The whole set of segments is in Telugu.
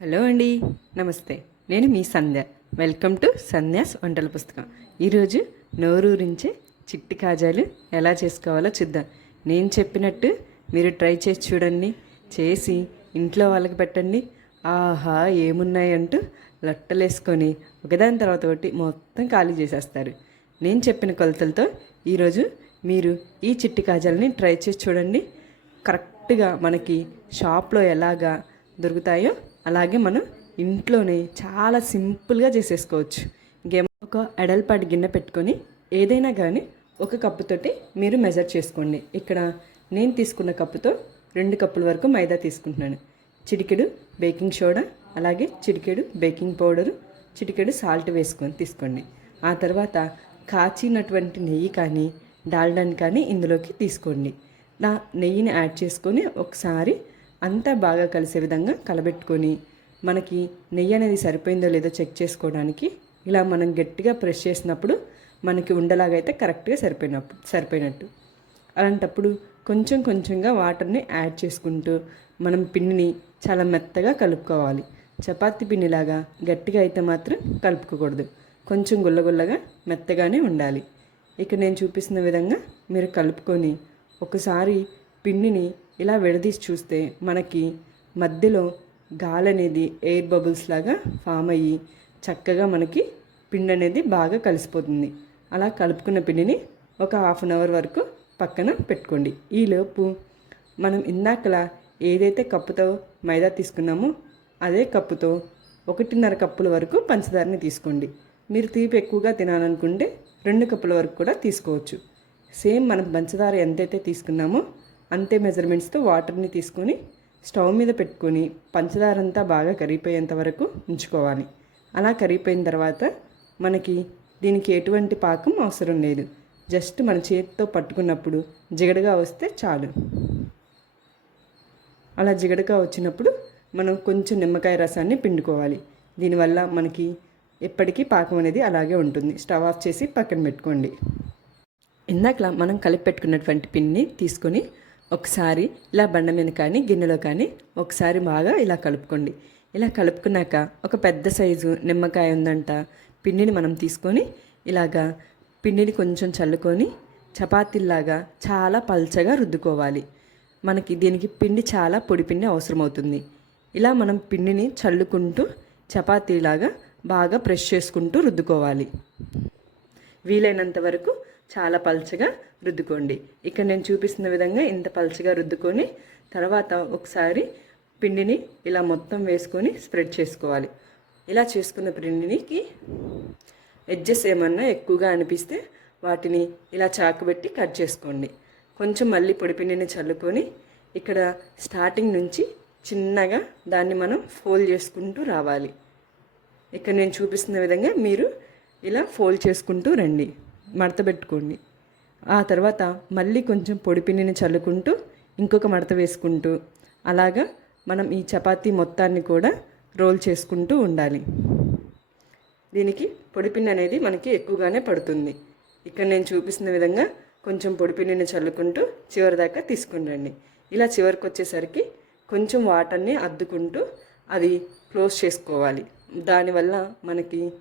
హలో అండి నమస్తే. నేను మీ సంధ్య. వెల్కమ్ టు సంధ్యాస్ వంటల పుస్తకం. ఈరోజు నోరూరించే చిట్టి కాజాలు ఎలా చేసుకోవాలో చూద్దాం. నేను చెప్పినట్టు మీరు ట్రై చేసి చూడండి చేసి ఇంట్లో వాళ్ళకి పెట్టండి. ఆహా ఏమున్నాయంటూ లొట్టలేసుకొని ఒకదాని తర్వాత ఒకటి మొత్తం ఖాళీ చేసేస్తారు. నేను చెప్పిన కొలతలతో ఈరోజు మీరు ఈ చిట్టి కాజాలని ట్రై చేసి చూడండి. కరెక్ట్గా మనకి షాప్లో ఎలాగా దొరుకుతాయో అలాగే మనం ఇంట్లోనే చాలా సింపుల్గా చేసేసుకోవచ్చు. ఇంకేమో ఒక ఎడల్పాటి గిన్నె పెట్టుకొని ఏదైనా కానీ ఒక కప్పుతోటి మీరు మెజర్ చేసుకోండి. ఇక్కడ నేను తీసుకున్న కప్పుతో రెండు కప్పుల వరకు మైదా తీసుకుంటున్నాను. చిటికెడు బేకింగ్ సోడా అలాగే చిటికెడు బేకింగ్ పౌడరు చిటికెడు సాల్ట్ వేసుకొని తీసుకోండి. ఆ తర్వాత కాచినటువంటి నెయ్యి కానీ డాల్డాని కానీ ఇందులోకి తీసుకోండి. నా నెయ్యిని యాడ్ చేసుకొని ఒకసారి అంతా బాగా కలిసే విధంగా కలబెట్టుకొని మనకి నెయ్యి అనేది సరిపోయిందో లేదో చెక్ చేసుకోవడానికి ఇలా మనం గట్టిగా ప్రెస్ చేసినప్పుడు మనకి ఉండలాగైతే కరెక్ట్గా సరిపోయినప్పుడు సరిపోయినట్టు. అలాంటప్పుడు కొంచెం కొంచెంగా వాటర్ని యాడ్ చేసుకుంటూ మనం పిండిని చాలా మెత్తగా కలుపుకోవాలి. చపాతి పిండిలాగా గట్టిగా అయితే మాత్రం కలుపుకోకూడదు. కొంచెం గుల్లగుల్లగా మెత్తగానే ఉండాలి. ఇక్కడ నేను చూపిస్తున్న విధంగా మీరు కలుపుకొని ఒకసారి పిండిని ఇలా విడదీసి చూస్తే మనకి మధ్యలో గాలి అనేది ఎయిర్ బబుల్స్ లాగా ఫామ్ అయ్యి చక్కగా మనకి పిండి అనేది బాగా కలిసిపోతుంది. అలా కలుపుకున్న పిండిని ఒక హాఫ్ అన్ అవర్ వరకు పక్కన పెట్టుకోండి. ఈలోపు మనం ఇందాకలా ఏదైతే కప్పుతో మైదా తీసుకున్నామో అదే కప్పుతో ఒకటిన్నర కప్పుల వరకు పంచదారని తీసుకోండి. మీరు తీపి ఎక్కువగా తినాలనుకుంటే రెండు కప్పుల వరకు కూడా తీసుకోవచ్చు. సేమ్ మనం పంచదార ఎంతైతే తీసుకున్నామో అంతే మెజర్మెంట్స్తో వాటర్ని తీసుకొని స్టవ్ మీద పెట్టుకొని పంచదార అంతా బాగా కరిగిపోయేంత వరకు ఉంచుకోవాలి. అలా కరిగిపోయిన తర్వాత మనకి దీనికి ఎటువంటి పాకం అవసరం లేదు. జస్ట్ మన చేతితో పట్టుకున్నప్పుడు జిగడగా వస్తే చాలు. అలా జిగడగా వచ్చినప్పుడు మనం కొంచెం నిమ్మకాయ రసాన్ని పిండుకోవాలి. దీనివల్ల మనకి ఎప్పటికీ పాకం అనేది అలాగే ఉంటుంది. స్టవ్ ఆఫ్ చేసి పక్కన పెట్టుకోండి. ఇందాకలా మనం కలిపి పెట్టుకున్నటువంటి పిండిని తీసుకొని ఒకసారి ఇలా బండ మీద కానీ గిన్నెలో కానీ ఒకసారి బాగా ఇలా కలుపుకోండి. ఇలా కలుపుకున్నాక ఒక పెద్ద సైజు నిమ్మకాయ ఉందంట. పిండిని మనం తీసుకొని ఇలాగా పిండిని కొంచెం చల్లుకొని చపాతీలాగా చాలా పల్చగా రుద్దుకోవాలి. మనకి దీనికి పిండి చాలా పొడి పిండి అవసరమవుతుంది. ఇలా మనం పిండిని చల్లుకుంటూ చపాతీలాగా బాగా ప్రెస్ చేసుకుంటూ రుద్దుకోవాలి. వీలైనంత వరకు చాలా పల్చగా రుద్దుకోండి. ఇక్కడ నేను చూపిస్తున్న విధంగా ఇంత పల్చగా రుద్దుకొని తర్వాత ఒకసారి పిండిని ఇలా మొత్తం వేసుకొని స్ప్రెడ్ చేసుకోవాలి. ఇలా చేసుకున్న పిండినికి ఎడ్జెస్ ఏమన్నా ఎక్కువగా అనిపిస్తే వాటిని ఇలా చాకు పెట్టి కట్ చేసుకోండి. కొంచెం మళ్ళీ పొడిపిండిని చల్లుకొని ఇక్కడ స్టార్టింగ్ నుంచి చిన్నగా దాన్ని మనం ఫోల్డ్ చేసుకుంటూ రావాలి. ఇక్కడ నేను చూపిస్తున్న విధంగా మీరు ఇలా ఫోల్డ్ చేసుకుంటూ రండి. మడత పెట్టుకోండి. ఆ తర్వాత మళ్ళీ కొంచెం పొడి పిండిని చల్లుకుంటూ ఇంకొక మడత వేసుకుంటూ అలాగా మనం ఈ చపాతీ మొత్తాన్ని కూడా రోల్ చేసుకుంటూ ఉండాలి. దీనికి పొడిపిండి అనేది మనకి ఎక్కువగానే పడుతుంది. ఇక్కడ నేను చూపిస్తున్న విధంగా కొంచెం పొడిపిండిని చల్లుకుంటూ చివరి దాకా తీసుకుని రండి. ఇలా చివరికి వచ్చేసరికి కొంచెం వాటర్ని అద్దుకుంటూ అది క్లోజ్ చేసుకోవాలి. దానివల్ల మనకి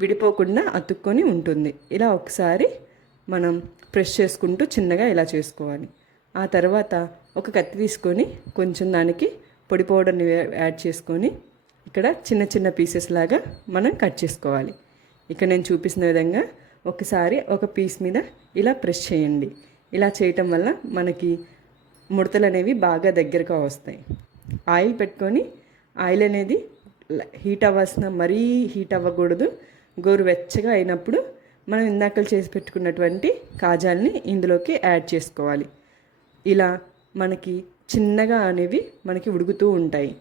విడిపోకుండా అతుక్కొని ఉంటుంది. ఇలా ఒకసారి మనం ప్రెస్ చేసుకుంటూ చిన్నగా ఇలా చేసుకోవాలి. ఆ తర్వాత ఒక కత్తి తీసుకొని కొంచెం దానికి పొడి పౌడర్ని యాడ్ చేసుకొని ఇక్కడ చిన్న చిన్న పీసెస్ లాగా మనం కట్ చేసుకోవాలి. ఇక్కడ నేను చూపిస్తున్న విధంగా ఒకసారి ఒక పీస్ మీద ఇలా ప్రెస్ చేయండి. ఇలా చేయటం వల్ల మనకి ముడతలు అనేవి బాగా దగ్గరగా వస్తాయి. ఆయిల్ పెట్టుకొని ఆయిల్ అనేది హీట్ అవ్వాల్సిన మరీ హీట్ అవ్వకూడదు. గోరువెచ్చగా అయినప్పుడు మనం ఇందాకలు చేసి పెట్టుకున్నటువంటి కాజాల్ని ఇందులోకి యాడ్ చేసుకోవాలి. ఇలా మనకి చిన్నగా అనేవి మనకి ఉడుకుతూ ఉంటాయి.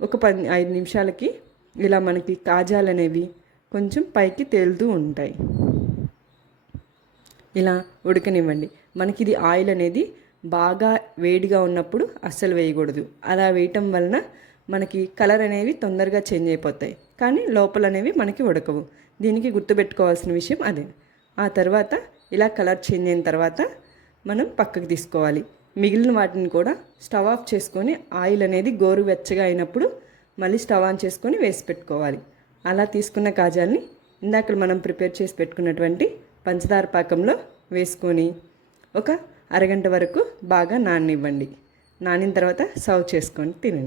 ఒక పది ఐదు నిమిషాలకి ఇలా మనకి కాజాలు అనేవి కొంచెం పైకి తేలుతూ ఉంటాయి. ఇలా ఉడకనివ్వండి. మనకి ఇది ఆయిల్ అనేది బాగా వేడిగా ఉన్నప్పుడు అస్సలు వేయకూడదు. అలా వేయటం వలన మనకి కలర్ అనేవి తొందరగా చేంజ్ అయిపోతాయి. కానీ లోపల అనేవి మనకి ఉడకవు. దీనికి గుర్తుపెట్టుకోవాల్సిన విషయం అదే. ఆ తర్వాత ఇలా కలర్ చేంజ్ అయిన తర్వాత మనం పక్కకు తీసుకోవాలి. మిగిలిన వాటిని కూడా స్టవ్ ఆఫ్ చేసుకొని ఆయిల్ అనేది గోరువెచ్చగా అయినప్పుడు మళ్ళీ స్టవ్ ఆన్ చేసుకొని వేసి పెట్టుకోవాలి. అలా తీసుకున్న కాజాల్ని ఇందాక మనం ప్రిపేర్ చేసి పెట్టుకున్నటువంటి పంచదార పాకంలో వేసుకొని ఒక అరగంట వరకు బాగా నాననివ్వండి. నానిన తర్వాత సర్వ్ చేసుకొని తినండి.